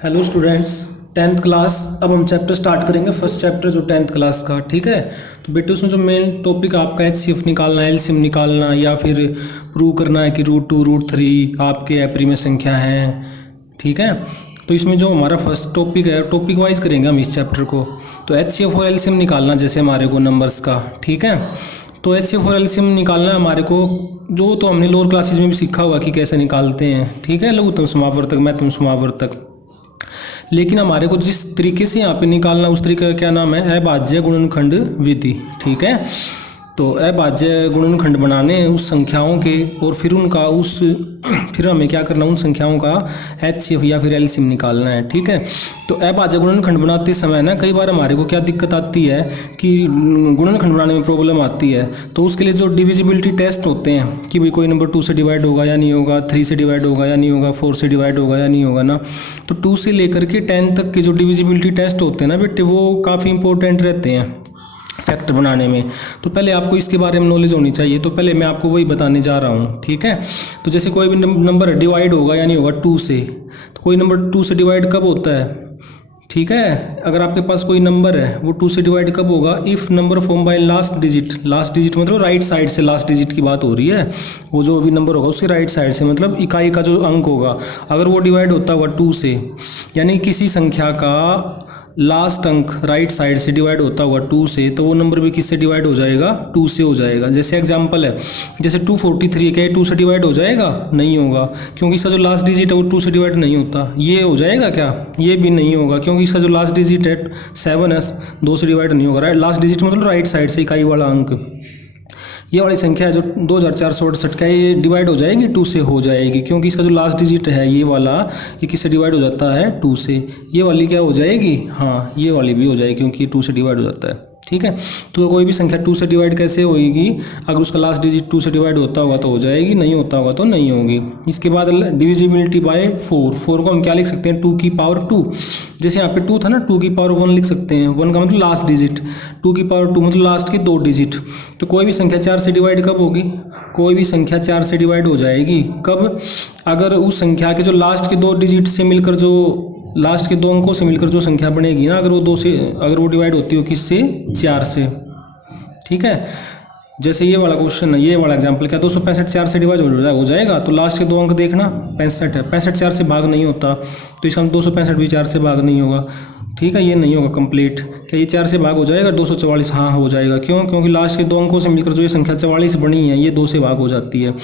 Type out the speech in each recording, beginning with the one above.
Hello students. Tenth class अब हम chapter start करेंगे। फर्स्ट चैप्टर जो टेंथ क्लास का, ठीक है। तो बेटे उसमें जो मेन टॉपिक आपका HCF निकालना है, LCM निकालना, या फिर प्रूव करना है कि √2 √3 आपके एप्री में संख्या हैं, ठीक है। तो इसमें जो हमारा फर्स्ट टॉपिक है, टॉपिक वाइज करेंगे हम इस चैप्टर को। तो HCF और LCM निकालना जैसे हमारे को नंबर्स का, ठीक है। तो HCF और LCM निकालना हमारे को, जो तो हमने लोअर क्लासेस में भी सीखा हुआ कि कैसे निकालते हैं, ठीक है। लघुत्तम समावर्तक, महत्तम समावर्तक। लेकिन हमारे को जिस तरीके से यहाँ पे निकालना, उस तरीके का क्या नाम है, अभाज्य गुणनखंड विधि, ठीक है। तो अभाज्य गुणनखंड बनाने उस संख्याओं के, और फिर उनका फिर हमें क्या करना, उन संख्याओं का HCF या फिर LCM निकालना है, ठीक है। तो अभाज्य गुणनखंड बनाते समय ना कई बार हमारे को क्या दिक्कत आती है कि गुणनखंड बनाने में प्रॉब्लम आती है। तो उसके लिए जो डिविजिबिलिटी टेस्ट होते हैं कि भाई कोई नंबर 2 से डिवाइड होगा या नहीं होगा, 3 से डिवाइड होगा या नहीं होगा, 4 से डिवाइड होगा या नहीं होगा ना। तो 2 से लेकर के 10 तक के जो डिविजिबिलिटी टेस्ट होते हैं ना बेटे, वो काफ़ी इंपॉर्टेंट रहते हैं फैक्टर बनाने में। तो पहले आपको इसके बारे में नॉलेज होनी चाहिए। तो पहले मैं आपको वही बताने जा रहा हूँ, ठीक है। तो जैसे कोई भी नंबर डिवाइड होगा या नहीं होगा 2 से, तो कोई नंबर 2 से डिवाइड कब होता है, ठीक है। अगर आपके पास कोई नंबर है वो 2 से डिवाइड कब होगा, if number form by last digit मतलब राइट साइड से लास्ट डिजिट की बात हो रही है। वो जो भी नंबर होगा उसके राइट साइड से, मतलब इकाई का जो अंक होगा, अगर वो डिवाइड होता होगा 2 से, यानी किसी संख्या का लास्ट अंक राइट साइड से डिवाइड होता होगा 2 से, तो वो नंबर भी किससे डिवाइड हो जाएगा, 2 से हो जाएगा। जैसे एग्जांपल है, जैसे 243, क्या 2 से डिवाइड हो जाएगा, नहीं होगा, क्योंकि इसका जो लास्ट डिजिट है वो 2 से डिवाइड नहीं होता। ये हो जाएगा क्या, ये भी नहीं होगा, क्योंकि इसका जो लास्ट डिजिट है 7 है, 2 से डिवाइड नहीं होगा। लास्ट डिजिट मतलब राइट साइड से इकाई वाला अंक। ये वाली संख्या है जो 2468 का, ये डिवाइड हो जाएगी 2 से, हो जाएगी, क्योंकि इसका जो लास्ट डिजिट है ये वाला, ये किससे डिवाइड हो जाता है, 2 से। ये वाली क्या हो जाएगी, हाँ ये वाली भी हो जाएगी, क्योंकि 2 से डिवाइड हो जाता है, ठीक है। तो कोई भी संख्या 2 से डिवाइड कैसे होगी, अगर उसका लास्ट डिजिट 2 से डिवाइड होता होगा तो हो जाएगी, नहीं होता होगा तो नहीं होगी। इसके बाद डिविजिबिलिटी बाय 4 को हम क्या लिख सकते हैं, 2 की पावर 2। जैसे यहाँ पे 2 था ना, 2 की पावर 1 लिख सकते हैं। 1 का मतलब लास्ट डिजिट, 2 की पावर 2 मतलब लास्ट के 2 डिजिट। तो कोई भी संख्या 4 से डिवाइड कब होगी, कोई भी संख्या 4 से डिवाइड हो जाएगी कब, अगर उस संख्या के जो लास्ट के 2 डिजिट से मिलकर, जो लास्ट के 2 अंकों से मिलकर जो संख्या बनेगी ना, अगर वो डिवाइड होती हो किससे, 4 से, ठीक है। जैसे ये वाला क्वेश्चन है, ये वाला एग्जांपल क्या, 265 4 से डिवाइड हो जाएगा, तो लास्ट के 2 अंक देखना, 65 है, 65 4 से भाग नहीं होता, तो इसका 265 भी 4 से भाग नहीं होगा, ठीक है। ये नहीं होगा कंप्लीट, क्या ये 4 से भाग हो जाएगा, 244, हाँ हो जाएगा। क्यों, क्योंकि लास्ट के 2 अंकों से मिलकर जो ये संख्या 44 बनी है, ये 2 से भाग हो जाती है।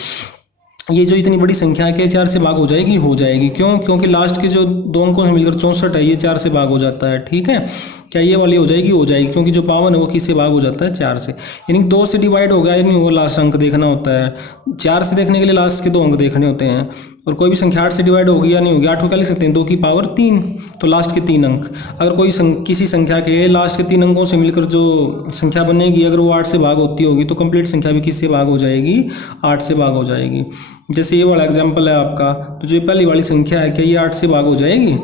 ये जो इतनी बड़ी संख्या है 4 से भाग हो जाएगी, क्यों, क्योंकि लास्ट के जो 2 अंकों से मिलकर 64 है, ये 4 से भाग हो जाता है, ठीक है। क्या ये वाली हो जाएगी, क्योंकि जो 52 है वो किससे भाग हो जाता है, 4 से। यानी 2 से डिवाइड हो गया, यानी वो लास्ट अंक देखना होता है। 4 से देखने के लिए लास्ट के 2 अंक देखने होते हैं। और कोई भी संख्या 8 से डिवाइड होगी या नहीं होगी, 8 को क्या लिख सकते हैं, 2 की पावर 3, तो लास्ट के 3 अंक। अगर कोई किसी संख्या के लास्ट के 3 अंकों से मिलकर जो संख्या बनेगी, अगर वो 8 से भाग होती होगी, तो कंप्लीट संख्या भी किससे भाग हो जाएगी, 8 से भाग हो जाएगी। जैसे ये वाला एग्जाम्पल है आपका, तो जो पहली वाली संख्या है, क्या ये 8 से भाग हो जाएगी,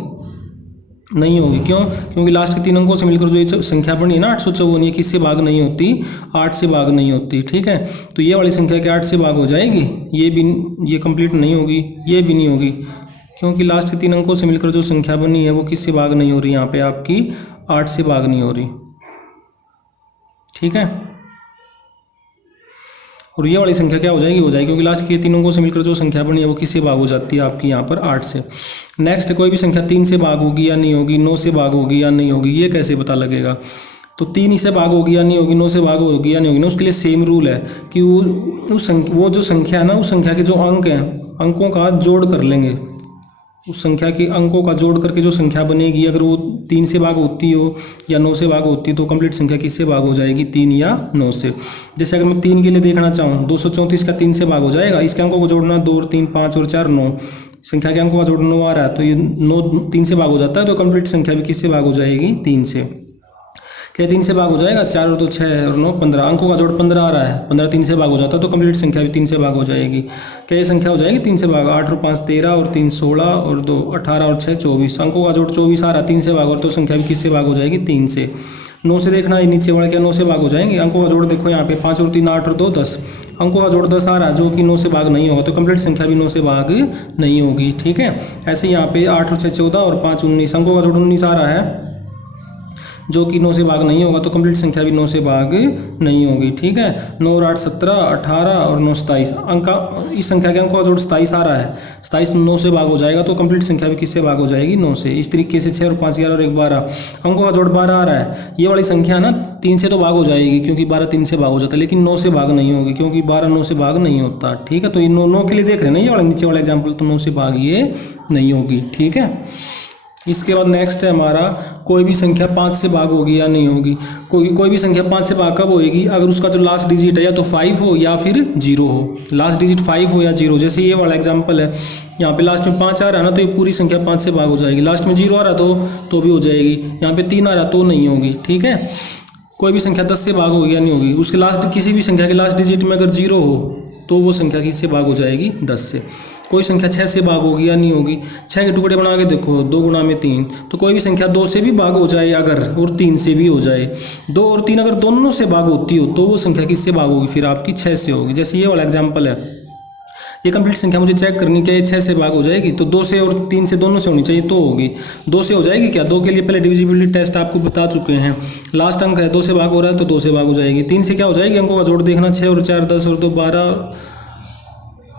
नहीं होगी। क्यों, क्योंकि लास्ट के 3 अंकों से मिलकर जो ये संख्या बनी है ना 854, ये किससे भाग नहीं होती, 8 से भाग नहीं होती, ठीक है। तो ये वाली संख्या के 8 से भाग हो जाएगी, ये कंप्लीट नहीं होगी, ये भी नहीं होगी, क्योंकि लास्ट के 3 अंकों से मिलकर जो संख्या बनी है वो किससे भाग नहीं हो रही, यहाँ पे आपकी 8 से भाग नहीं हो रही, ठीक है। और ये वाली संख्या क्या हो जाएगी, क्योंकि लास्ट के 3 अंकों से मिलकर जो संख्या बनी है वो किससे भाग हो जाती है, आपकी यहाँ पर 8 से। नेक्स्ट, कोई भी संख्या 3 से भाग होगी या नहीं होगी, 9 से भाग होगी या नहीं होगी, ये कैसे पता लगेगा। तो 3 से भाग होगी या नहीं होगी, 9 से भाग होगी या नहीं होगी ना, उसके लिए सेम रूल है कि वो जो संख्या है ना, उस संख्या के जो अंक हैं, अंकों का जोड़ कर लेंगे। उस संख्या के अंकों का जोड़ करके जो संख्या बनेगी, अगर वो 3 से भाग होती हो या 9 से भाग होती है, तो कंप्लीट संख्या किससे भाग हो जाएगी, 3 या 9 से। जैसे अगर मैं 3 के लिए देखना चाहूँ, 234 का 3 से भाग हो जाएगा, इसके अंकों को जोड़ना 2 और 3 5 और 4 9, संख्या के अंकों का जोड़ना 9 आ रहा है, तो ये 9 3 से भाग हो जाता है, तो कंप्लीट संख्या भी किससे भाग हो जाएगी, 3 से। क्या 3 से भाग हो जाएगा, 4 और 2 6 और 9 15, अंकों का जोड़ 15 आ रहा है, 15 3 से भाग हो जाता है, तो कंप्लीट संख्या भी 3 से भाग हो जाएगी। क्या ये संख्या हो जाएगी 3 से भाग, 8 और 5 13 और 3 16 और 2 18 और 6 24, अंकों का जोड़ 24 आ रहा है, 3 से भाग, और तो संख्या भी किससे भाग हो जाएगी, 3 से। 9 से देखना है नीचे वाले क्या 9 से भाग हो जाएंगे। अंकों का जोड़ देखो यहाँ पे 5 और 3 8 और 2 10, अंकों का जोड़ 10 आ रहा है जो कि 9 से भाग नहीं होगा, तो कंप्लीट संख्या भी 9 से भाग नहीं होगी। ठीक है, ऐसे यहाँ पे 8 और 6 14 और 5 19, अंकों का जोड़ 19 आ रहा है जो कि 9 से भाग नहीं होगा, तो कंप्लीट संख्या भी 9 से भाग नहीं होगी। ठीक है, 9 और 8 17 18 और 9 27, अंक इस संख्या के अंकों का जोड़ 27 आ रहा है, 27 9 से भाग हो जाएगा, तो कंप्लीट संख्या भी किससे भाग हो जाएगी 9 से। इस तरीके से 6 और 5 11 और 1 12, अंकों का जोड़ 12 आ रहा है, ये वाली संख्या ना 3 से तो भाग हो जाएगी क्योंकि 12 3 से भाग हो जाता है, लेकिन 9 से भाग नहीं होगी क्योंकि 12 9 से भाग नहीं होता। ठीक है, तो ये 9 के लिए देख रहे हैं ना ये वाला नीचे वाला एग्जाम्पल, तो 9 से भाग ये नहीं होगी। ठीक है, इसके बाद नेक्स्ट है हमारा कोई भी संख्या 5 से भाग होगी या नहीं होगी। कोई भी संख्या 5 से भाग कब होएगी, अगर उसका जो लास्ट डिजिट है या तो 5 हो या फिर 0 हो, लास्ट डिजिट 5 हो या 0। जैसे ये वाला एग्जांपल है, यहाँ पे लास्ट में 5 आ रहा है ना, तो ये पूरी संख्या 5 से भाग हो जाएगी। लास्ट में 0 आ रहा तो भी हो जाएगी, यहाँ पे 3 आ रहा तो नहीं होगी। ठीक है, कोई भी संख्या 10 से भाग होगी या नहीं होगी, उसके लास्ट किसी भी संख्या के लास्ट डिजिट में अगर 0 हो तो वो संख्या किससे भाग हो जाएगी 10 से। कोई संख्या 6 से भाग होगी या नहीं होगी, 6 के टुकड़े बना के देखो 2 गुना में 3, तो कोई भी संख्या 2 से भी भाग हो जाए अगर और 3 से भी हो जाए, 2 और 3 अगर दोनों से भाग होती हो तो वो संख्या किससे भाग होगी, फिर आपकी 6 से होगी। जैसे ये वाला एग्जाम्पल है, ये कंप्लीट संख्या मुझे चेक करनी क्या, 6 से भाग हो जाएगी, तो 2 से और 3 से दोनों से होनी चाहिए तो होगी। 2 से हो जाएगी क्या, 2 के लिए पहले डिविजिबिलिटी टेस्ट आपको बता चुके हैं, लास्ट अंक है 2 से भाग हो रहा है तो 2 से भाग हो जाएगी। 3 से क्या हो जाएगी, अंकों का जोड़ देखना, 6 और 4 10 और 2 12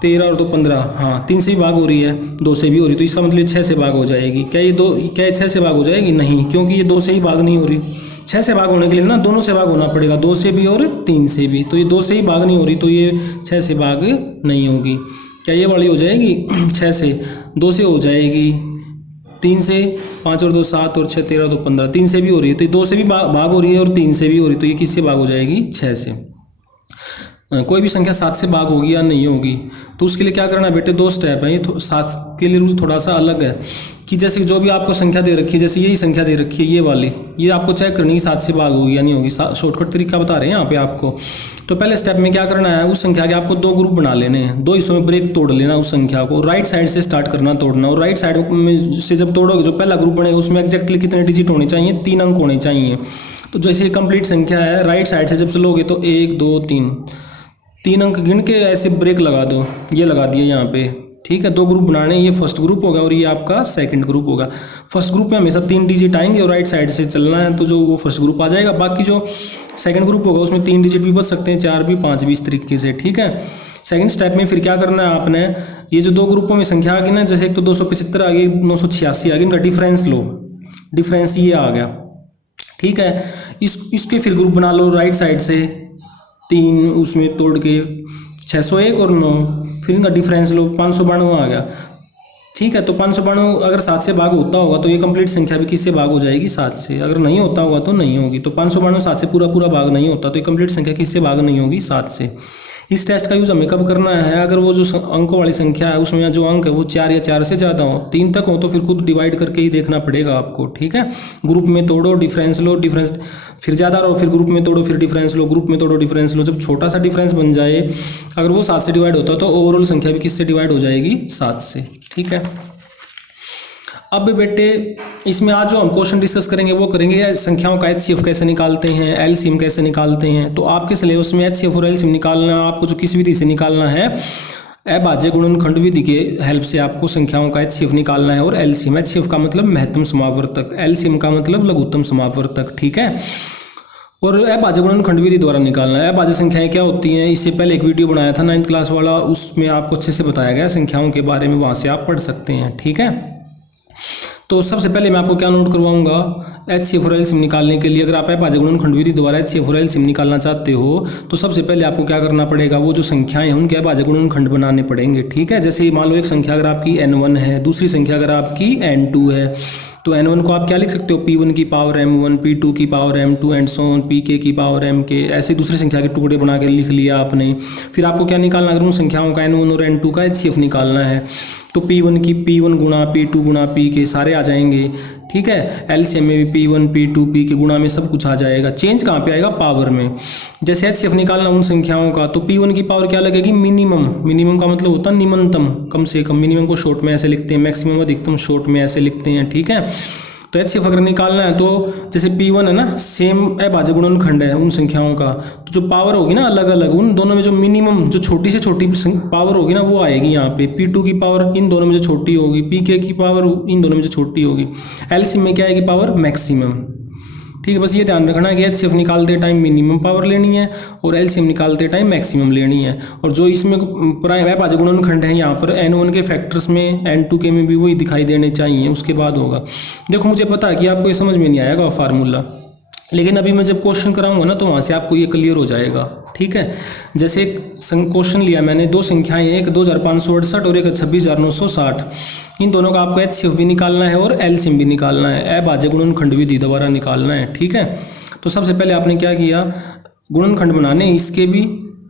13 और 2 15, हाँ 3 से भी भाग हो रही है 2 से भी हो रही, तो इसका मतलब 6 से भाग हो जाएगी। क्या ये 6 से भाग हो जाएगी, नहीं, क्योंकि ये 2 से ही भाग नहीं हो रही। 6 से भाग होने के लिए ना दोनों से भाग होना पड़ेगा, 2 से भी और 3 से भी, तो ये 2 से ही भाग नहीं हो रही तो ये 6 से भाग नहीं होगी। क्या ये वाली हो जाएगी 6 से, 2 से हो जाएगी, 3 से 5 और 2 7 और 6 13 और 2 15, 3 से भी हो रही है, तो 2 से भी भाग हो रही है और 3 से भी हो रही है, तो ये किससे भाग हो जाएगी 6 से। कोई भी संख्या 7 से भाग होगी या नहीं होगी, तो उसके लिए क्या करना है बेटे, 2 स्टेप है। ये 7 के लिए रूल थोड़ा सा अलग है कि जैसे जो भी आपको संख्या दे रखी है, जैसे यही संख्या दे रखी है ये वाली, ये आपको चेक करनी है 7 से भाग होगी या नहीं होगी। शॉर्टकट तरीका बता रहे हैं यहाँ पे आपको। तो पहले स्टेप में क्या करना है, उस संख्या के आपको 2 ग्रुप बना लेने हैं, 2 हिस्सों में ब्रेक तोड़ लेना उस संख्या को, राइट साइड से स्टार्ट करना तोड़ना, और राइट साइड में से जब तोड़ोगे जो पहला ग्रुप बनेगा उसमें एग्जैक्टली कितने डिजिट होने चाहिए, 3 अंक होने चाहिए। तो जैसे कंप्लीट संख्या है, राइट साइड से जब चलोगे तो 1 2 3 अंक गिन के ऐसे ब्रेक लगा दो, ये लगा दिए यहाँ पे। ठीक है, 2 ग्रुप बनाने, ये फर्स्ट ग्रुप होगा और ये आपका सेकंड ग्रुप होगा। फर्स्ट ग्रुप में हमेशा 3 डिजिट आएंगे और राइट साइड से चलना है तो जो वो फर्स्ट ग्रुप आ जाएगा। बाकी जो सेकंड ग्रुप होगा उसमें 3 डिजिट भी बच सकते हैं, 4 भी 5 भी, इस तरीके से। ठीक है, सेकंड स्टेप में फिर क्या करना है आपने, ये जो 2 ग्रुपों में संख्या आ गई ना, जैसे एक तो 275 आ गई 986 आ गई, इनका डिफरेंस लो, डिफरेंस ये आ गया। ठीक है, इसके फिर ग्रुप बना लो राइट साइड से, 3 उसमें तोड़ के 601 और 9, फिर इनका डिफरेंस लो, 592 आ गया। ठीक है, तो 592 अगर 7 से भाग होता होगा तो ये कंप्लीट संख्या भी किससे भाग हो जाएगी 7 से, अगर नहीं होता होगा तो नहीं होगी। तो 592 7 से पूरा भाग नहीं होता तो ये कंप्लीट संख्या किससे भाग नहीं होगी 7 से। इस टेस्ट का यूज़ हमें कब करना है, अगर वो जो अंकों वाली संख्या है उसमें जो अंक है वो 4 या 4 से ज़्यादा हो, 3 तक हो, तो फिर खुद डिवाइड करके ही देखना पड़ेगा आपको। ठीक है, ग्रुप में तोड़ो, डिफरेंस लो, डिफरेंस फिर ज़्यादा रहो, फिर ग्रुप में तोड़ो, फिर डिफरेंस लो, ग्रुप में तोड़ो, डिफरेंस लो। जब छोटा सा डिफरेंस बन जाए, अगर वो 7 से डिवाइड होता तो ओवरऑल संख्या भी किससे डिवाइड हो जाएगी 7 से। ठीक है, अब बेटे इसमें आज जो हम क्वेश्चन डिस्कस करेंगे वो करेंगे संख्याओं का HCF कैसे निकालते हैं, LCM कैसे निकालते हैं। तो आपके सिलेबस में HCF और LCM निकालना आपको जो किस विधि से निकालना है, अभाज्य गुणनखंड विधि के हेल्प से आपको संख्याओं का HCF निकालना है और LCM। HCF का मतलब महत्तम समावर्तक, LCM का मतलब लघुत्तम समावर्तक। ठीक है, और अभाज्य गुणनखंड विधि द्वारा निकालना है। अभाज्य संख्याएं क्या होती हैं, इससे पहले एक वीडियो बनाया था 9th क्लास वाला, उसमें आपको अच्छे से बताया गया संख्याओं के बारे में, वहाँ से आप पढ़ सकते हैं। ठीक है, तो सबसे पहले मैं आपको क्या नोट करवाऊंगा, HCF और LCM निकालने के लिए अगर आप अभाज्य गुणनखंड विधि द्वारा HCF और LCM निकालना चाहते हो तो सबसे पहले आपको क्या करना पड़ेगा, वो जो संख्याएं हैं उनके अभाज्य गुणनखंड बनाने पड़ेंगे। ठीक है, जैसे मान लो एक संख्या अगर आपकी N1 है, दूसरी संख्या अगर आपकी N2 है, तो N1 को आप क्या लिख सकते हो, P1 की पावर M1, P2 की power M2 and so on, Pk की पावर Mk, ऐसे दूसरी संख्या के टुकड़े बना के लिख लिया आपने। फिर आपको क्या निकालना, अगर उन संख्याओं का N1 और N2 का HCF निकालना है तो P1 की P1 गुणा P2 गुणा Pk सारे आ जाएंगे। ठीक है, LCM में भी P1 P2 P के गुणा में सब कुछ आ जाएगा, चेंज कहाँ पे आएगा, पावर में। जैसे HCF निकालना उन संख्याओं का तो P1 की पावर क्या लगेगी, मिनिमम। मिनिमम का मतलब होता है निम्नतम, कम से कम। मिनिमम को शॉर्ट में ऐसे लिखते हैं, मैक्सिमम अधिकतम शॉर्ट में ऐसे लिखते हैं। ठीक है, तो HCF अगर निकालना है तो जैसे P1 है ना, सेम अभाज्य गुणनखंड है उन संख्याओं का, तो जो पावर होगी ना अलग अलग, उन दोनों में जो मिनिमम जो छोटी से छोटी पावर होगी ना वो आएगी यहाँ पे। P2 की पावर इन दोनों में जो छोटी होगी, PK की पावर इन दोनों में जो छोटी होगी, LCM में क्या आएगी पावर मैक्सिमम। ठीक है, बस ये ध्यान रखना है कि HCF निकालते टाइम मिनिमम पावर लेनी है और LCM निकालते टाइम मैक्सिमम लेनी है। और जो इसमें प्राइम अभाज्य गुणनखंड है यहाँ पर N1 के फैक्टर्स में N2 के में भी वही दिखाई देने चाहिए, उसके बाद होगा। देखो मुझे पता है कि आपको ये समझ में नहीं आएगा फार्मूला, लेकिन अभी मैं जब क्वेश्चन कराऊंगा ना तो वहाँ से आपको ये क्लियर हो जाएगा। ठीक है, जैसे एक क्वेश्चन लिया मैंने, दो संख्याएं, एक 2568 और एक 26,960, इन दोनों का आपको HCF भी निकालना है और LCM भी निकालना है, अभाज्य गुणनखंड भी दोबारा निकालना है। ठीक है, तो सबसे पहले आपने क्या किया, गुणनखंड बनाने इसके भी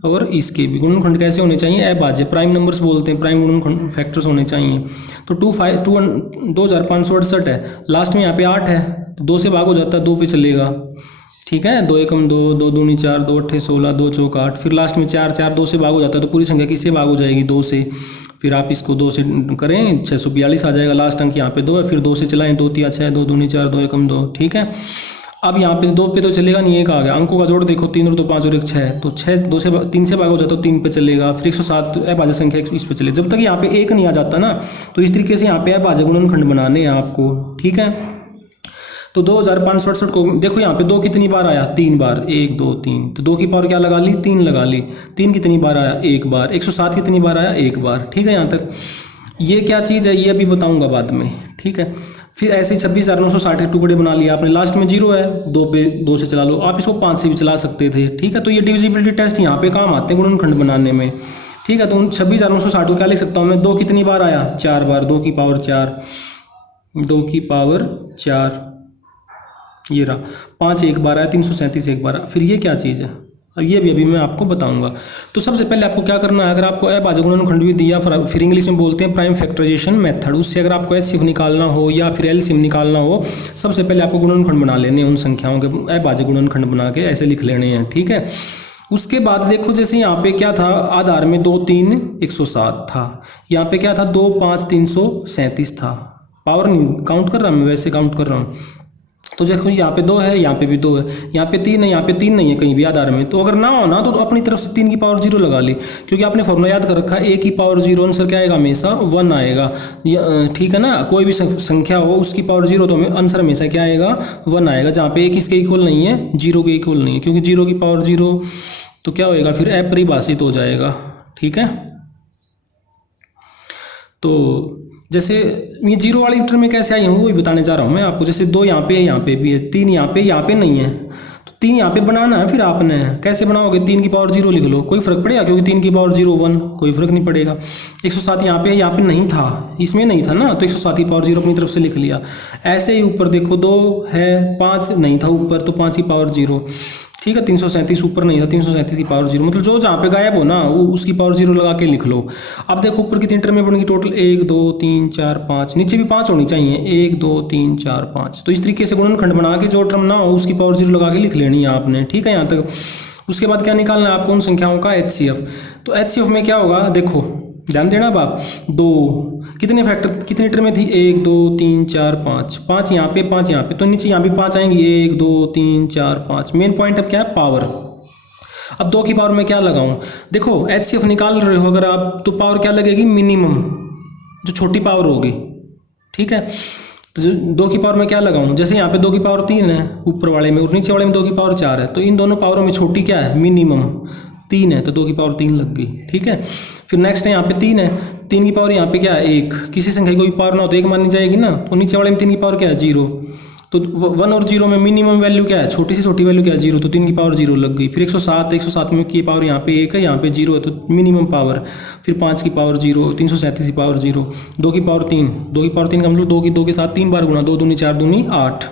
और इसके भी। गुणनखंड कैसे होने चाहिए, अभाज्य, प्राइम नंबर्स बोलते हैं, प्राइम गुणनखंड फैक्टर्स होने चाहिए। तो 2568 है, लास्ट में यहाँ पे 8 है तो 2 से भाग हो जाता है, 2 पे चलेगा। ठीक है, 2 एकम 2, 2 दूनी 4, 2 अट्ठे 16, 2 चौक 8, फिर लास्ट में 4, 4 2 से भाग हो जाता है, तो पूरी संख्या किससे भाग हो जाएगी, 2 से। फिर आप इसको 2 से करें 642 आ जाएगा, लास्ट अंक यहाँ पे 2 है, फिर 2 से चलाएं, 2 3 6, 2 दूनी 4, 2 एकम 2। ठीक है, अब यहाँ पे 2 पे तो चलेगा नहीं, 1 आ गया, अंकों का जोड़ देखो, 3 और 2 5 और 1 6, तो 6 2 से 3 से भाग हो जाता है तो 3 पे चलेगा। फिर 107 अभाज्य संख्या इस पे चलेगा, जब तक यहाँ पे 1 नहीं आ जाता ना, तो इस तरीके से यहाँ पे अभाज्य गुणनखंड बनाने हैं आपको। ठीक है, तो 2568 को देखो यहाँ पे 2 कितनी बार आया, 3 बार, 1 2 3, तो 2 की पावर क्या लगा ली, 3 लगा ली। 3 कितनी बार आया, 1 बार। 107 कितनी बार आया, 1 बार। ठीक है, यहाँ तक ये क्या चीज़ है ये अभी बताऊंगा बाद में। ठीक है, फिर ऐसे ही 26,960 के टुकड़े बना लिया आपने, लास्ट में 0 है, 2 पे 2 से चला लो, आप इसको 5 से भी चला सकते थे। ठीक है, तो ये डिविजिबिलिटी टेस्ट यहाँ पे काम आते हैं गुणनखंड बनाने में। ठीक है, तो 26,960 को क्या लिख सकता हूँ मैं, 2 कितनी बार आया, 4 बार, 2 की पावर 4, 2 की पावर 4, ये रहा। 5 1 बार आया, 337 1 बार। फिर ये क्या चीज़ है, और ये भी अभी मैं आपको बताऊंगा। तो सबसे पहले आपको क्या करना है, अगर आपको अभाज्य गुणनखंड भी दिया, फिर इंग्लिश में बोलते हैं प्राइम फैक्टराइजेशन मेथड, उससे अगर आपको HCF निकालना हो या फिर LCM निकालना हो, सबसे पहले आपको गुणनखंड बना लेने हैं, उन संख्याओं के अभाज्य गुणनखंड बना के ऐसे लिख लेने हैं। ठीक है, उसके बाद देखो जैसे यहाँ पे क्या था, आधार में 2 3 107 था, यहाँ पे क्या था 2 5 337 था। पावर नहीं काउंट कर रहा मैं, वैसे काउंट कर रहा हूँ। तो देखो यहाँ पे 2 है, यहाँ पे भी 2 है, यहाँ पे 3 है, यहाँ पे 3 नहीं है कहीं भी आधार में। तो अगर ना हो ना तो अपनी तरफ से 3 की पावर 0 लगा ली, क्योंकि आपने फॉर्मूला याद कर रखा है, A की पावर 0 आंसर क्या आएगा, हमेशा 1 आएगा। ठीक है ना, कोई भी संख्या हो उसकी पावर 0 तो आंसर हमेशा क्या आएगा, 1 आएगा, जहाँ पे A किसके इक्वल नहीं है, 0 के इक्वल नहीं है, क्योंकि 0 की पावर 0 तो क्या होएगा, फिर अपरिभाषित हो जाएगा। ठीक है, तो जैसे ये 0 वाली टर्म में कैसे आई हूँ वही बताने जा रहा हूँ मैं आपको। जैसे 2 यहाँ पे है, यहाँ पे भी है, 3 यहाँ पे नहीं है, तो 3 यहाँ पे बनाना है। फिर आपने कैसे बनाओगे, 3 की पावर 0 लिख लो, कोई फर्क पड़ेगा, क्योंकि 3 की पावर 0 1, कोई फर्क नहीं पड़ेगा। 107 यहाँ पे है, यहाँ पे नहीं था, इसमें नहीं था ना, तो 107 की पावर 0 अपनी तरफ से लिख लिया। ऐसे ही ऊपर देखो 2 है, 5 नहीं था ऊपर, तो 5 की पावर 0। ठीक है, 337 ऊपर नहीं था, 337 की पावर 0, मतलब जो जहाँ पे गायब हो ना उसकी पावर 0 लगा के लिख लो। अब देखो ऊपर कितनी टर्में बनेगी टोटल, 1 2 3 4 5, नीचे भी 5 होनी चाहिए, 1 2 3 4 5। तो इस तरीके से गुणनखंड बना के जो टर्म ना हो उसकी पावर 0 लगा के लिख लेनी है आपने। ठीक है, यहाँ तक। उसके बाद क्या निकालना है आपको, उन संख्याओं का HCF। तो HCF में क्या होगा, देखो ध्यान देना अब आप, 2 कितने फैक्टर कितनी टर्में थी, 1 2 3 4 5, 5 यहाँ पे 5 यहाँ पे, तो नीचे यहाँ भी 5 आएंगी, 1 2 3 4 5। मेन पॉइंट अब क्या है, पावर। अब 2 की पावर में क्या लगाऊं, देखो HCF निकाल रहे हो अगर आप, तो पावर क्या लगेगी, मिनिमम जो छोटी पावर होगी। ठीक है, तो 2 की पावर में क्या लगाऊं, जैसे यहाँ पे 2 की पावर 3 है ऊपर वाले में, और नीचे वाले में 2 की पावर 4 है, तो इन दोनों पावरों में छोटी क्या है, मिनिमम 3 है, तो 2 की पावर 3 लग गई। ठीक है, फिर नेक्स्ट है यहाँ पे 3 है, 3 की पावर यहाँ पे क्या है, 1। किसी संख्या की कोई पावर ना हो तो 1 मानी जाएगी ना, तो नीचे वाले में 3 की पावर क्या है, 0। तो 1 और 0 में मिनिमम वैल्यू क्या है, छोटी से छोटी वैल्यू क्या है, 0, तो 3 की पावर 0 लग गई। फिर 107 में की पावर यहाँ पे 1 है, यहाँ पे 0 है, तो मिनिमम पावर। फिर 5 की पावर 0, 337 की पावर 0, 2 की पावर 3, 2 की पावर 3 का मतलब 2 के साथ 3 बार गुणा, 2 दूनी 4 दूनी 8।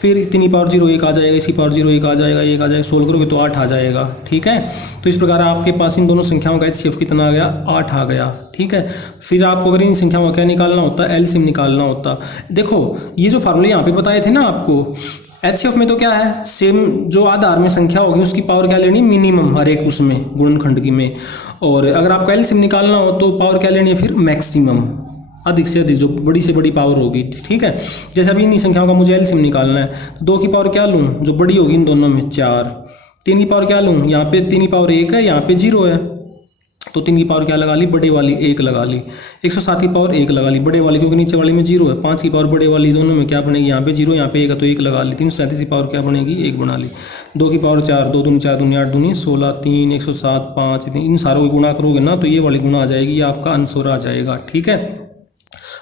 फिर 3 की पावर 0 1 आ जाएगा, इसकी पावर 0 1 आ जाएगा, 1 आ जाएगा, सोल्व करोगे तो 8 आ जाएगा। ठीक है, तो इस प्रकार आपके पास इन दोनों संख्याओं का HCF कितना आ गया, 8 आ गया। ठीक है, फिर आपको अगर इन संख्याओं का क्या निकालना होता है, LCM निकालना होता। देखो ये जो फार्मूले यहाँ पे बताए थे ना आपको, HCF में तो क्या है, सेम जो आधार में संख्या होगी उसकी पावर क्या लेनी, मिनिमम हर एक उसमें गुणनखंड की में। और अगर आपको LCM निकालना हो तो पावर क्या लेनी है, फिर मैक्सिमम। अधिक से अधिक जो बड़ी से बड़ी पावर होगी, ठीक है। जैसे अभी इन्हीं संख्याओं का मुझे एलसीएम निकालना है, तो 2 की पावर क्या लूँ, जो बड़ी होगी इन दोनों में 4। 3 की पावर क्या लूँ, यहाँ पे 3 की पावर 1 है, यहाँ पे 0 है, तो 3 की पावर क्या लगा ली, बड़े वाली 1 लगा ली। 107 की पावर 1 लगा ली, बड़े वाली, क्योंकि नीचे वाली में 0 है। 5 की पावर बड़े वाली, दोनों में क्या बनेगी, यहाँ पे 0 यहाँ पे 1 है तो 1 लगा ली। 337 की पावर क्या बनेगी, 1 बना ली। 2 की पावर 4, 2 दूनी 4 दूनी 8 दूनी 16, 3 107 5, इन सारों की गुणा करोगे ना तो ये वाली गुणा आ जाएगी, ये आपका आंसर आ जाएगा, ठीक है।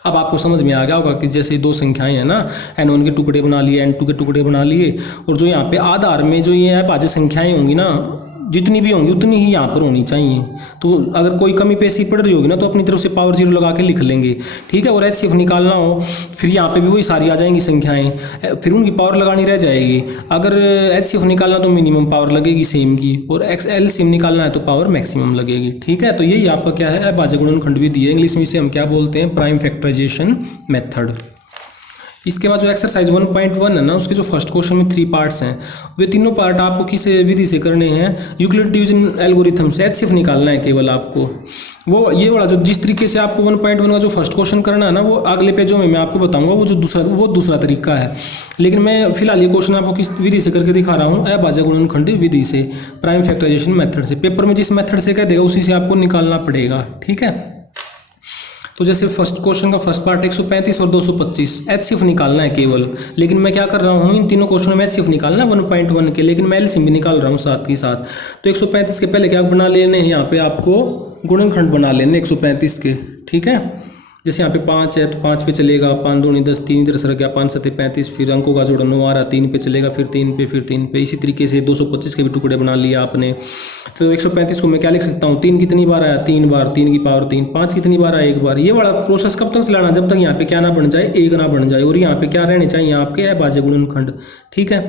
अब आपको समझ में आ गया होगा कि जैसे दो संख्याएं हैं ना, n1 के टुकड़े बना लिए, n2 के टुकड़े बना लिए, और जो यहाँ पे आधार में जो ये अभाज्य संख्याएं होंगी ना, जितनी भी होंगी उतनी ही यहाँ पर होनी चाहिए। तो अगर कोई कमी पेशी पड़ रही होगी ना तो अपनी तरफ से पावर 0 लगा के लिख लेंगे, ठीक है। और एचसीएफ निकालना हो फिर यहाँ पे भी वही सारी आ जाएंगी संख्याएं, फिर उनकी पावर लगानी रह जाएगी। अगर एचसीएफ निकालना तो मिनिमम पावर लगेगी सेम की, और एलसीएम निकालना है तो पावर मैक्सिमम लगेगी, ठीक है। तो यही आपका क्या है, अभाज्य गुणनखंड विधि है। इंग्लिश में इसे हम क्या बोलते हैं, प्राइम फैक्टराइजेशन मेथड। इसके बाद जो एक्सरसाइज 1.1 है ना, उसके जो फर्स्ट क्वेश्चन में 3 पार्ट्स हैं, वे तीनों पार्ट आपको किस विधि से करने हैं, यूक्लिड डिवीजन एल्गोरिथम से एचसीएफ निकालना है केवल आपको। वो ये वाला जो जिस तरीके से आपको 1.1 का जो फर्स्ट क्वेश्चन करना है ना, वो अगले पेजों में मैं आपको बताऊंगा, वो दूसरा तरीका है। लेकिन मैं फिलहाल ये क्वेश्चन आपको किस विधि से करके दिखा रहा हूँ, अभाज्य गुणनखंड विधि से, प्राइम फैक्टराइजेशन मेथड से। पेपर में जिस मेथड से कह देगा उसी से आपको निकालना पड़ेगा, ठीक है। तो जैसे फर्स्ट क्वेश्चन का फर्स्ट पार्ट 135 और 225 एचसीएफ निकालना है केवल, लेकिन मैं क्या कर रहा हूँ, इन तीनों क्वेश्चनों में एचसीएफ निकालना है 1.1 के, लेकिन मैं एलसीएम भी निकाल रहा हूँ साथ ही साथ। तो 135 के पहले क्या बना लेने हैं, यहाँ पे आपको गुणनखंड बना लेने 135 के, ठीक है। जैसे यहाँ पे 5 है तो 5 पे चलेगा, 5 दूनी 10, 3 इधर सर गया, 5 7 35, फिर अंकों का जोड़ा 9 आ रहा, 3 पे चलेगा, फिर 3 पे, फिर 3 पे। इसी तरीके से 225 के भी टुकड़े बना लिया आपने। तो 135 को मैं क्या लिख सकता हूँ, 3 कितनी बार आया, 3 बार, 3 की पावर 3। 5 कितनी बार आया, 1 बार। ये वाला प्रोसेस कब तक चलाना, जब तक यहाँ पे क्या ना बन जाए, 1 ना बन जाए, और यहाँ पे क्या रहने चाहिए आपके अभाज्य गुणनखंड, ठीक है।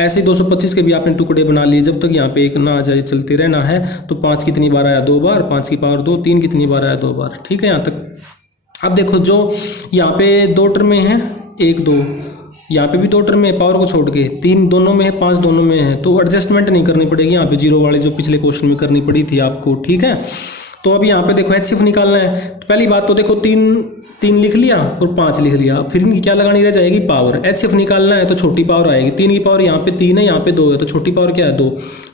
ऐसे ही 225 के भी आपने टुकड़े बना लिए, जब तक यहाँ पे 1 ना आ जाए चलते रहना है। तो 5 कितनी बार आया, 2 बार, 5 की पावर 2। 3 कितनी बार आया, 2 बार, ठीक है यहाँ तक। अब देखो जो यहाँ पे 2 टर्म में है, 1 2, यहाँ पे भी 2 टर्म में पावर को छोड़ के, 3 दोनों में है, 5 दोनों में है, तो एडजस्टमेंट नहीं करनी पड़ेगी यहाँ पे 0 वाले जो पिछले क्वेश्चन में करनी पड़ी थी आपको, ठीक है। तो अभी यहाँ पे देखो एचसीएफ निकालना है, तो पहली बात तो देखो 3 लिख लिया और 5 लिख लिया, फिर इनकी क्या लगानी रह जाएगी, पावर। एचसीएफ निकालना है तो छोटी पावर आएगी, 3 की पावर यहाँ पे 3 है, यहाँ पे 2 है, तो छोटी पावर क्या है, 2।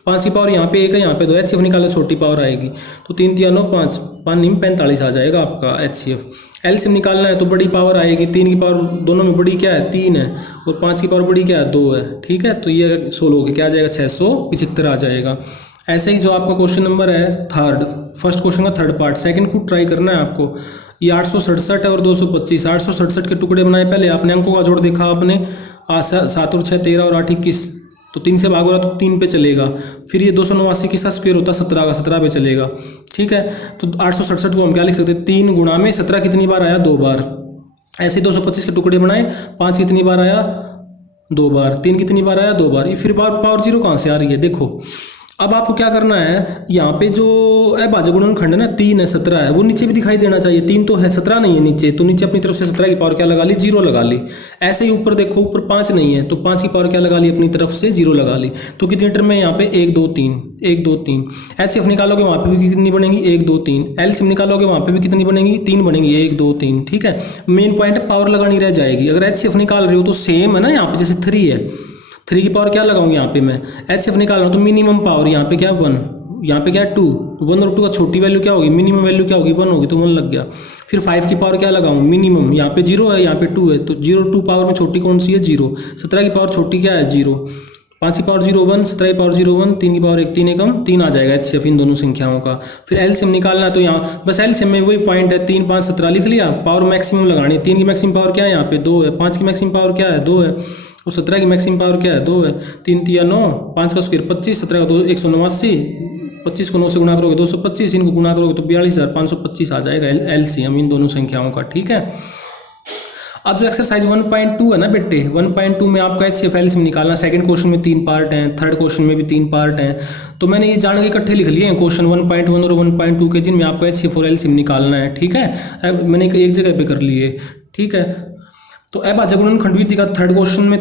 5 की पावर यहाँ पे 1 है, यहाँ पे 2। एचसीएफ निकालना छोटी पावर आएगी, तो 3 3 9 5, 5 45 आ जाएगा आपका एचसीएफ। एलसीएम निकालना है तो बड़ी पावर आएगी, 3 की पावर दोनों में बड़ी क्या है, 3 है, और 5 की पावर बड़ी क्या है, 2 है, ठीक है। तो ये 16 हो गया, क्या आ जाएगा, 675 आ जाएगा। ऐसे ही जो आपका क्वेश्चन नंबर है थर्ड, फर्स्ट क्वेश्चन का थर्ड पार्ट, सेकंड खुद ट्राई करना है आपको। ये 867 है और 225, 867 के टुकड़े बनाए पहले आपने, अंकों का जोड़ देखा आपने, 7 और 6 13 और 8 21, तो 3 से भाग हो रहा तो 3 पे चलेगा। फिर ये 289 किसका स्क्वायर होता है, 17 का, 17 पे चलेगा, ठीक है। तो 867 को हम क्या लिख सकते हैं, 3 गुणा में 17 कितनी बार आया, 2 बार। ऐसे 225 के टुकड़े बनाए, 5 कितनी बार आया, 2 बार। 3 कितनी बार आया, 2 बार। ये फिर पावर 0 कहाँ से आ रही है, देखो। अब आपको क्या करना है, यहाँ पे जो अभाज्य गुणनखंड है ना, 3 है, 17 है, वो नीचे भी दिखाई देना चाहिए। 3 तो है, 17 नहीं है नीचे, तो नीचे अपनी तरफ से 17 की पावर क्या लगा ली, 0 लगा ली। ऐसे ही ऊपर देखो, ऊपर 5 नहीं है, तो 5 की पावर क्या लगा ली, अपनी तरफ से 0 लगा ली। तो कितने टर्म है यहाँ पे, 1 2 3, 1 2 3। एचसीएफ निकालोगे वहाँ पे भी कितनी बनेगी, 1 2 3। एलसीएम निकालोगे वहाँ पे भी कितनी बनेगी, 3 बनेगी, 1 2 3, ठीक है। मेन पॉइंट है पावर लगानी रह जाएगी। अगर एचसीएफ निकाल रहे हो तो सेम है ना, यहाँ पे जैसे 3 है, 3 की पावर क्या लगाऊंगी यहाँ पे मैं, एचसीएफ निकाल रहा हूँ तो मिनिमम पावर यहाँ पे क्या 1, यहाँ पे क्या 2, 1 और 2 का छोटी वैल्यू क्या होगी, मिनिमम वैल्यू क्या होगी, 1 होगी, तो 1 लग गया। फिर 5 की पावर क्या लगाऊं, मिनिमम, यहाँ पे 0 है, यहाँ पे 2 है, तो 0 2 पावर में छोटी कौन सी है, 0। 17 की पावर छोटी क्या है, 0। 5 की पावर 0 1, 17 की पावर 0 1, 3 की पावर 1, 3 एकम 3 आ जाएगा एचसीएफ इन दोनों संख्याओं का। फिर एलसीएम निकालना है तो यहाँ बस एलसीएम में वही पॉइंट है, 3 5 17 लिख लिया, पावर मैक्सिमम लगानी है। 3 की मैक्सिमम पावर क्या है, यहाँ पे 2 है। 5 की मैक्सिमम पावर क्या है, 2 है, और 17 की मैक्सिमम पावर क्या है, 2 है। 3 3 9, 5 का स्क्वायर 25, 17 का 2 189, 25 को 9 से गुणा करोगे 225, इनको गुणा करोगे तो 42,525 आ जाएगा एलसीएम इन दोनों संख्याओं का, ठीक है। अब जो एक्सरसाइज 1.2 है ना बेटे, 1.2 में आपका एचसीएफ एलसीएम निकालना। सेकंड क्वेश्चन में 3 पार्ट हैं, थर्ड क्वेश्चन में भी 3 पार्ट हैं, तो मैंने ये जान के इकट्ठे लिख लिए हैं क्वेश्चन 1.1 और 1.2 के, जिनमें आपको एचसीएफ और एलसीएम निकालना है, ठीक है। मैंने एक जगह पे कर लिए, ठीक है। तो अभाज्य गुणनखंड विधि का थर्ड क्वेश्चन में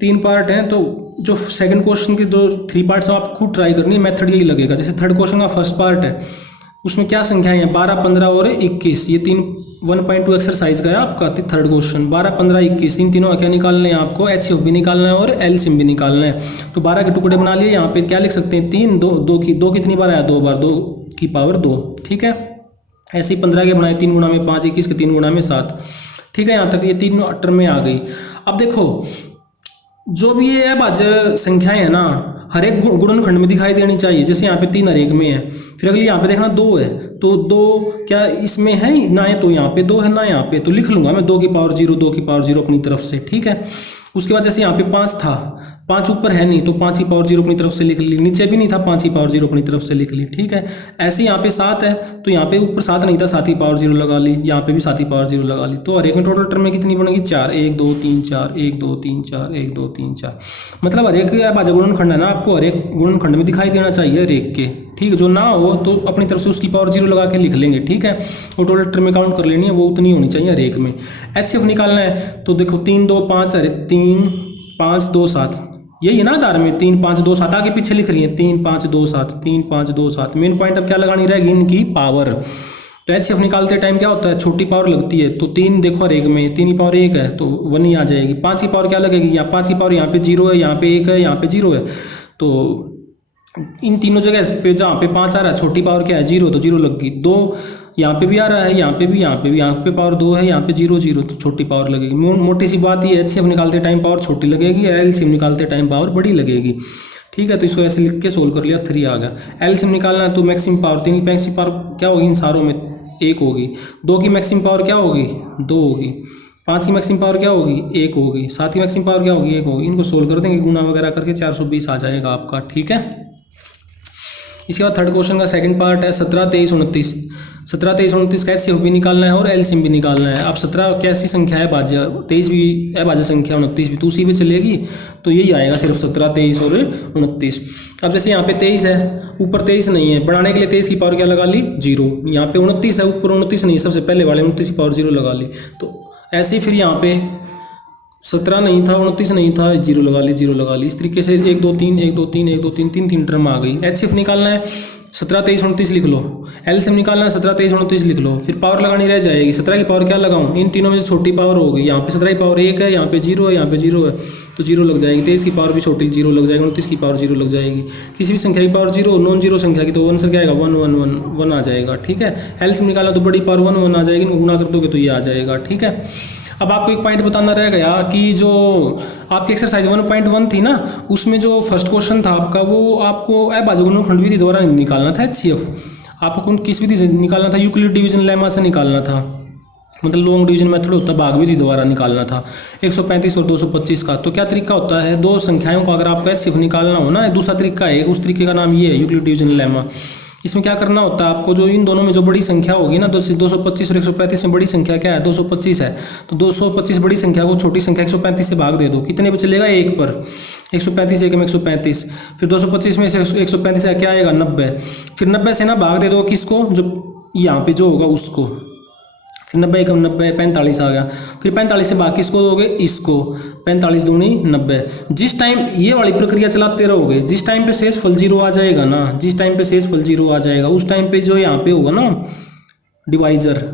3 पार्ट हैं, तो जो सेकंड क्वेश्चन के जो 3 पार्ट्स हैं आप खुद ट्राई करनी है, मेथड यही लगेगा। जैसे थर्ड क्वेश्चन का फर्स्ट पार्ट है, उसमें क्या संख्याएं हैं, 12 15 और 21, ये 3 1.2 एक्सरसाइज का है आपका थर्ड क्वेश्चन। 12, 15, 21 इन तीनों का क्या निकालना है आपको, एचसीएफ भी निकालना है और एलसीएम भी निकालना है। तो 12 के टुकड़े बना लिए, यहाँ पे क्या लिख सकते हैं 3, 2 कितनी बार आया 2 बार, 2 की पावर 2, ठीक है। ऐसे ही 15 के बनाए 3 गुणा में 5, 21 के 3 गुणा में 7, ठीक है। यहाँ तक ये 3 टर्म में आ गई। अब देखो जो भी ये अभाज्य संख्याएं है ना हर एक गुणनखंड में दिखाई देनी चाहिए। जैसे यहाँ पे 3 हर एक में है, फिर अगली यहाँ पे देखना 2 है, तो 2 क्या इसमें है ना, है तो यहाँ पे 2 है ना यहाँ पे, तो लिख लूंगा मैं 2 की पावर 0, 2 की पावर 0 अपनी तरफ से, ठीक है। उसके बाद जैसे यहाँ पे 5 था, 5 ऊपर है नहीं तो 5 की पावर 0 अपनी तरफ से लिख ली, नीचे भी नहीं था 5 की पावर 0 अपनी तरफ से लिख ली, ठीक है। ऐसे यहाँ पे 7 है तो यहाँ पे ऊपर 7 नहीं था 7 की पावर 0 लगा ली, यहाँ पे भी 7 की पावर 0 लगा ली। तो हर एक में टोटल टर्म में कितनी बनेगी 4, 1 2 3 4, 1 2 3 4, 1 2 3 4। मतलब हर एक अभाज्य गुणनखंड है ना आपको हर एक गुणनखंड में दिखाई देना चाहिए हर एक के, ठीक है। जो ना हो तो अपनी तरफ से उसकी पावर 0 लगा के लिख लेंगे, ठीक है। और टोटल टर्म में काउंट कर लेनी है वो उतनी होनी चाहिए हर एक में। एचसीएफ निकालना है तो देखो 3 2 5 3 5 2 7 यही है ना आधार में 3 5 2 7 आगे पीछे लिख रही है 3 5 2 7 3 5 2 7। मेन पॉइंट अब क्या लगानी रहेगी इनकी पावर। तो एचसीएफ निकालते टाइम क्या होता है छोटी पावर लगती है, तो 3 देखो हर एक में 3 की पावर 1 है तो 1 ही आ जाएगी। 5 की पावर क्या लगेगी, या 5 की पावर यहाँ पे 0 है, यहाँ पे 1 है, यहाँ पे 0 है, तो इन तीनों जगह पे जहाँ पे 5 आ रहा है छोटी पावर क्या है 0, तो 0 लग गई। 2 यहाँ पे भी आ रहा है, यहाँ पे भी, यहाँ पे भी, यहाँ पे पावर 2 है, यहाँ पे 0 0 तो छोटी पावर लगेगी। मोटी सी बात ये एचसीएफ निकालते टाइम पावर छोटी लगेगी, एलसीएम निकालते टाइम पावर बड़ी लगेगी, ठीक है। तो इसको ऐसे लिख के सोल्व कर लिया 3 आ गया। एलसीएम निकालना है तो मैक्सिमम पावर 3 की मैक्सिमम पावर क्या होगी इन सारों में 1 होगी। 2 की मैक्सिमम पावर क्या होगी 2 होगी। 5 की मैक्सिमम पावर क्या होगी 1 होगी। 7 की मैक्सिमम पावर क्या होगी 1 होगी। इनको सोल्व कर देंगे गुणा वगैरह करके 420 आ जाएगा आपका, ठीक है। इसके बाद थर्ड क्वेश्चन का सेकंड पार्ट है 17 23 29। 17 23 29 का एचसीएफ भी निकालना है और एलसीएम भी निकालना है। अब 17 कैसी संख्या है भाज्य, 23 भी है भाज्य संख्या, 29 भी, तो उसी पे चलेगी तो यही आएगा सिर्फ 17 23 और 29। अब जैसे यहाँ पे 23 है ऊपर 23 नहीं है, बढ़ाने के लिए 23 की पावर क्या लगा ली 0। यहाँ पे 29 है ऊपर 29 नहीं है, सबसे पहले वाले 29 की पावर 0 लगा ली। तो ऐसे ही फिर यहाँ पे 17 नहीं था 29 नहीं था 0 लगा ली 0 लगा ली। इस तरीके से 1 2 3 1 2 3 1 2 3 3 टर्म आ गई। एचसीएफ निकालना है 17 23 29 लिख लो, एलसीएम निकालना है 17 23 29 लिख लो, फिर पावर लगानी रह जाएगी। 17 की पावर क्या लगाऊं, इन तीनों में से छोटी पावर होगी। यहाँ पे 17 की पावर 1 है, यहाँ पे 0 है, यहाँ पे 0 है तो 0 लग जाएगी। 23 की पावर भी छोटी 0 लग जाएगी, 29 की पावर 0 लग जाएगी। किसी भी संख्या की पावर 0 नॉन जीरो संख्या की तो आंसर क्या आएगा 1 1 1 1 आ जाएगा, ठीक है। एलसीएम निकालना तो बड़ी पावर 1 1 आ जाएगी, गुणा कर दोगे तो ये आ जाएगा, ठीक है। अब आपको एक पॉइंट बताना रह गया कि जो आपकी एक्सरसाइज 1.1 थी ना उसमें जो फर्स्ट क्वेश्चन था आपका वो आपको अभाज्य गुणनखंड विधि द्वारा निकालना था एचसीएफ। आपको किस विधि से निकालना था, यूक्लिड डिवीजन लेमा से निकालना था, मतलब लॉन्ग डिवीजन मेथड होता है, भाग विधि द्वारा निकालना था 135 और 225 का। तो क्या तरीका होता है, दो संख्याओं का अगर आपको एचसीएफ निकालना हो ना, दूसरा तरीका है, उस तरीके का नाम ये है यूक्लिड डिवीजन लेमा। इसमें क्या करना होता है आपको, जो इन दोनों में जो बड़ी संख्या होगी ना 225 और 135 में बड़ी संख्या क्या है 225 है, तो 225 बड़ी संख्या को छोटी संख्या 135 से भाग दे दो, कितने पे चलेगा 1 पर, 135 1 में 135, फिर 225 में से 135 क्या आएगा 90, फिर 90 से ना भाग दे दो किसको, जो यहाँ पे जो होगा उसको, फिर 90 1 90 45 आ गया, फिर 45 से बाकी इसको दोगे इसको, 45 दूनी 90। जिस टाइम ये वाली प्रक्रिया चलाते रहोगे, जिस टाइम पे शेष फल 0 आ जाएगा ना, जिस टाइम पे शेष फल 0 आ जाएगा उस टाइम पे जो यहाँ पे होगा ना डिवाइजर,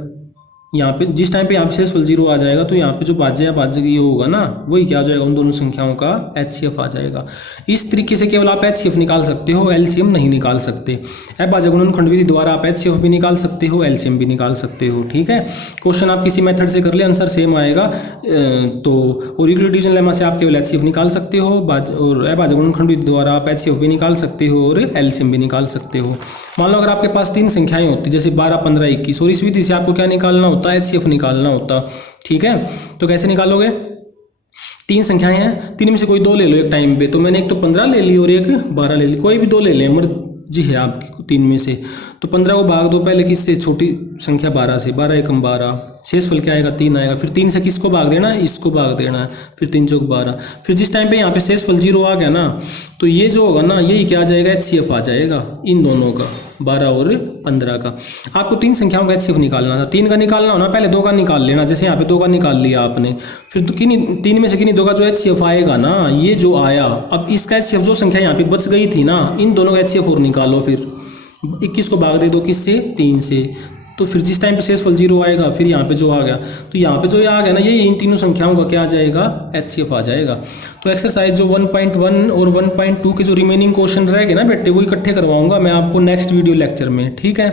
यहाँ पे जिस टाइम पे यहाँ पे शेषफल 0 आ जाएगा तो यहाँ पे जो भाज्य या भाज्य ये होगा ना वही क्या आ जाएगा, उन दोनों संख्याओं का एचसीएफ आ जाएगा। इस तरीके से केवल आप एचसीएफ निकाल सकते हो, एलसीएम नहीं निकाल सकते। अभाज्य गुणनखंड विधि द्वारा आप एचसीएफ भी निकाल सकते हो, एलसीएम भी निकाल सकते हो, ठीक है। क्वेश्चन आप किसी मेथड से कर ले आंसर सेम आएगा। तो और यूक्लिड डिवीजन लेमा से आप केवल एचसीएफ निकाल सकते हो, और अभाज्य गुणनखंड विधि द्वारा आप एचसीएफ भी निकाल सकते हो और एलसीएम भी निकाल सकते हो। मान लो अगर आपके पास 3 संख्याएं होती जैसे 12 15 21 और इस विधि से आपको क्या निकालना होता है एचसीएफ निकालना होता, ठीक है। तो कैसे निकालोगे, 3 संख्याएं हैं, 3 में से कोई 2 ले लो एक टाइम पे, तो मैंने एक तो 15 ले ली और एक 12 ले ली, कोई भी 2 ले लें मर्जी है आपकी 3 में से। तो 15 को भाग दो पहले किससे, छोटी संख्या 12 से, 12 एकम 12, शेषफल क्या आएगा 3 आएगा, फिर 3 से किसको भाग देना है, इसको भाग देना है, फिर 3 चौक 12। फिर जिस टाइम पे यहाँ पे शेषफल 0 आ गया ना तो ये जो होगा ना यही क्या आ जाएगा एचसीएफ आ जाएगा इन दोनों का, 12 और 15 का। आपको 3 संख्याओं का एचसीएफ निकालना था, 3 का निकालना हो ना पहले 2 का निकाल लेना, जैसे यहाँ पे 2 का निकाल लिया आपने, फिर तो किन्हीं 3 में से किन्हीं 2 का जो एचसीएफ आएगा ना ये जो आया, अब इसका एचसीएफ जो संख्या यहाँ पे बच गई थी ना इन दोनों का एचसीएफ और निकालो। फिर 21 को भाग दे दो किससे, 3 से, तो फिर जिस टाइम पे शेषफल 0 आएगा फिर यहाँ पे जो आ गया, तो यहाँ पे जो ये आ गया ना, ये इन तीनों संख्याओं का क्या आ जाएगा, HCF आ जाएगा। तो एक्सरसाइज जो 1.1 और 1.2 के जो रिमेनिंग क्वेश्चन रह गए ना बेटे, वो इकट्ठे करवाऊंगा मैं आपको नेक्स्ट वीडियो लेक्चर में, ठीक है।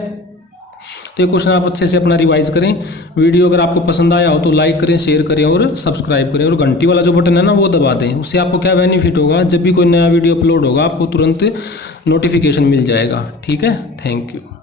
तो ये क्वेश्चन आप अच्छे से अपना रिवाइज करें। वीडियो अगर आपको पसंद आया हो तो लाइक करें, शेयर करें और सब्सक्राइब करें, और घंटी वाला जो बटन है ना वो दबा दें। उससे आपको क्या बेनिफिट होगा, जब भी कोई नया वीडियो अपलोड होगा आपको तुरंत नोटिफिकेशन मिल जाएगा, ठीक है। Thank you.